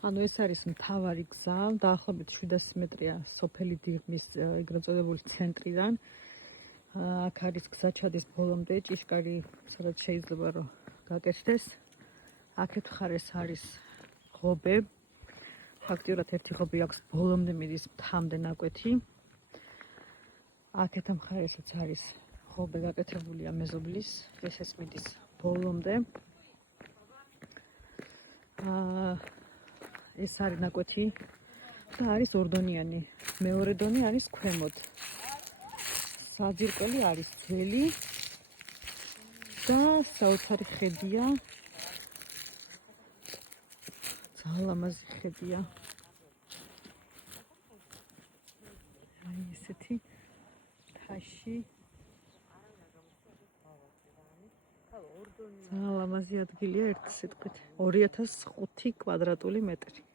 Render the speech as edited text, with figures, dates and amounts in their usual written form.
ანუ ეს არის მთავარი გზა, დაახლოებით 700 მეტრია სოფელი დიღმის ეგრეთ წოდებული ცენტრიდან. აქ არის გზა ჩადის ბოლომდე, ჭიშკარი, სადაც შეიძლება რომ გაკეთდეს. აქეთ მხარეს არის ღობე. ფაქტიურად ერთი ღობე აქვს ბოლომდე მიდის მთამდე ნაკვეთი. აქეთ მხარესაც არის ღობე გაკეთებულია მეზობლის, ესეც მიდის ბოლომდე. ეს არის ნაკვეთი და არის ორდონიანი. მეორე დონე არის ქვემოთ. საძირკველი არის ძველი და საოცარი ხედია. ძალიან ლამაზი ხედია. აი ესეთი თაში. ძალიან ლამაზი ადგილია ერთი სიტყვით. 2005 კვადრატული მეტრი.